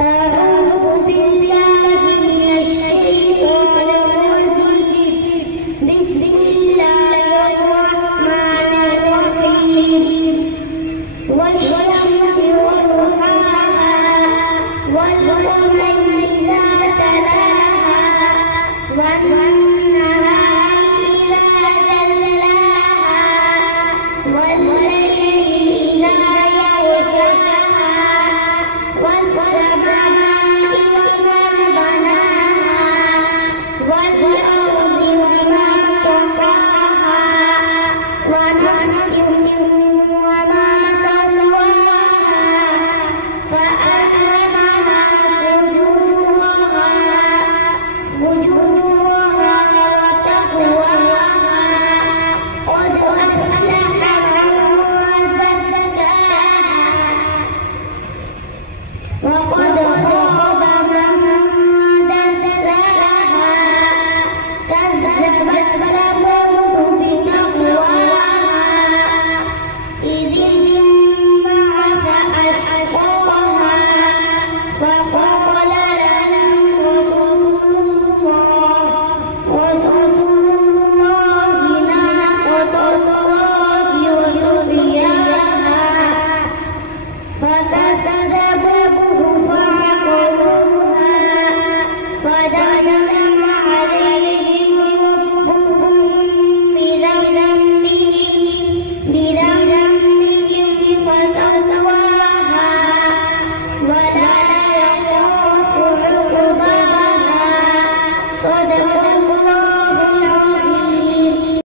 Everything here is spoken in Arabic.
أعوذ بالله من الشيطان الرجيم. بسم الله الرحمن الرحيم. والشمس وضحاها والقمر إذا تلاها والنهار إذا جلاها والليل إذا يغشاها والسماء وما بناها والأرض وما طحاها ونفس وما سواها فألهمها فجورها وتقواها قد أفلح من زكاها وقد